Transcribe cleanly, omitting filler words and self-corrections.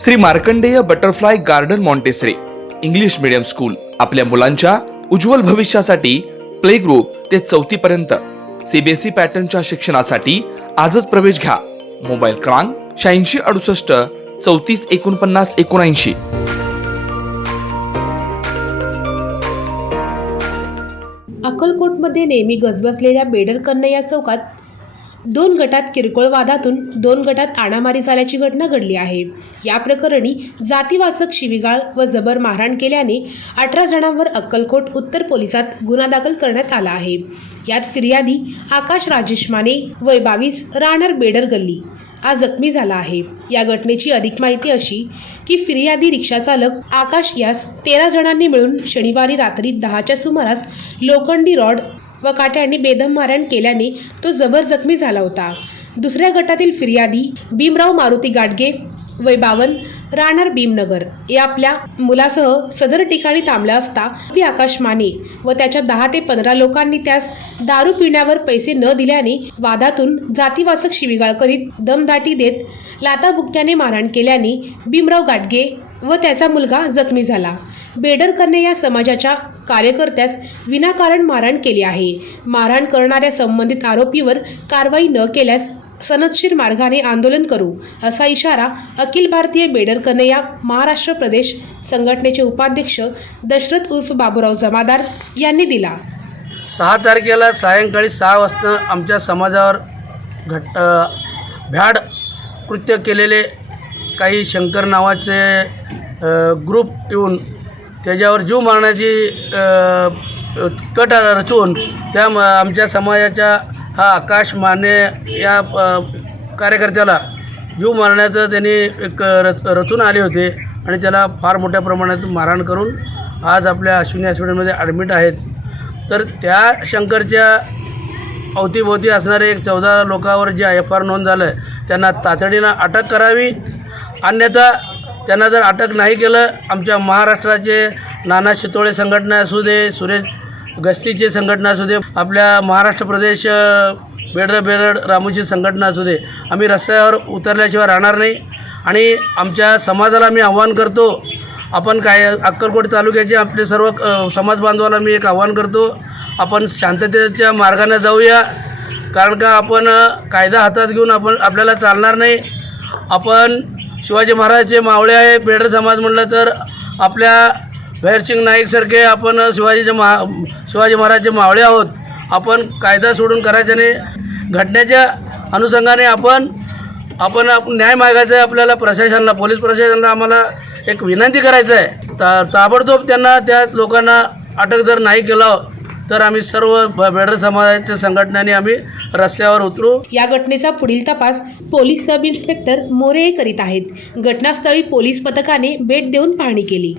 Shri Markandeya butterfly garden Montessori English medium school आपल्या मुलांच्या उज्ज्वल भविष्यासाठी प्ले ग्रुप ते 4थी पर्यंत सीबीएसई पॅटर्नच्या शिक्षणासाठी आजच प्रवेश घ्या. मोबाईल क्रमांक 8668 34 49 79. अक्कलकोटमध्ये नेहमी गजबजलेल्या बेडर कन्हैया चौकात 2 गटात किरकोळ वादातून 2 गटात आणामारी झाल्याची घटना घडली आहे. या प्रकरणी जातीवाचक शिवीगाळ व जबर मारहाण केल्याने 18 जणांवर अक्कलकोट उत्तर पोलिसात गुन्हा दाखल करण्यात आला आहे. यात फिर्यादी आकाश राजेश माने वय 22 राहणार बेडर गल्ली आज जखमी झाला आहे. या घटनेची अधिक माहिती अशी की फिर्यादी रिक्षा चालक आकाश यास 13 जणांनी मिळून शनिवारी रात्री 10च्या सुमारास लोखंडी रॉड व काट्यांनी बेदम मारहाण केल्याने तो जबर जखमी झाला होता. दुसऱ्या गटातील फिर्यादी भीमराव मारुती गाडगे वय 52 राहणार भीमनगर या आपल्या मुलासह सदर ठिकाणी थांबला असता आकाश माने व त्याच्या 10 ते 15 लोकांनी त्यास दारू पिण्यावर पैसे न दिल्याने वादातून जातीवाचक शिवीगाळ करीत दमदाटी देत लाथाबुक्क्याने मारहाण केल्याने भीमराव गाडगे व त्याचा मुलगा जखमी झाला. बेडर कन्हैया समाजाच्या कार्यकर्त्यास विनाकारण मारहाण केली आहे. मारहाण करणाऱ्या संबंधित आरोपीवर कारवाई न केल्यास सनदशीर मार्गाने आंदोलन करू असा इशारा अखिल भारतीय बेडर कन्हैया महाराष्ट्र प्रदेश संघटनेचे उपाध्यक्ष दशरथ उर्फ बाबूराव जमादार यांनी दिला. 6 तारखेला सायंकाळी 6 वाजता आमच्या समाजावर भ्याड कृत्य केलेले काही शंकर नावाचे ग्रुप येऊन त्याच्यावर जीव मारण्याची कट रचून त्या आमच्या समाजाच्या हा आकाश माने या कार्यकर्त्याला जीव मारण्याचं त्यांनी एक रचून आले होते आणि त्याला फार मोठ्या प्रमाणात मारहाण करून आज आपल्या अश्विनी हॉस्पिटलमध्ये ॲडमिट आहेत. तर त्या शंकरच्या अवतीभोवती असणारे 14 लोकांवर जे FIR नोंद झालं आहे त्यांना तातडीनं अटक करावी. अन्यथा त्यांना जर अटक नाही केलं आमच्या महाराष्ट्राचे नाना शितोळे संघटना असू दे, सुरेश गस्तीची संघटना असू दे, आपल्या महाराष्ट्र प्रदेश बेडर रामोची संघटना असू दे, आम्ही रस्त्यावर उतरल्याशिवाय राहणार नाही. आणि आमच्या समाजाला मी आव्हान करतो, आपण अक्कलकोट तालुक्याचे आपले सर्व समाज बांधवाला मी एक आव्हान करतो, आपण शांततेच्या मार्गाने जाऊया. कारण का आपण कायदा हातात घेऊन आपल्याला चालणार नाही. आपण शिवाजी महाराजांचे मावळे आहे. बेडर समाज म्हटलं तर आपल्या भैरसिंग नाईकसारखे आपण शिवाजी महाराजांचे मावळे आहोत. आपण कायदा सोडून करायचा नाही. घटनेच्या अनुषंगाने आपण न्याय मागायचा आहे. आपल्याला प्रशासनाला, पोलीस प्रशासनाला आम्हाला एक विनंती करायचं आहे, ताबडतोब त्यांना त्या लोकांना अटक जर नाही केलं तर आम्ही सर्व बेडर समाजाच्या संघटनांनी आम्ही रस्त्यावर उतरू. या घटनेचा पुढील तपास पोलीस सब इन्स्पेक्टर मोरे करीत आहेत. घटनास्थळी पोलीस पथकाने भेट देऊन पाहणी केली.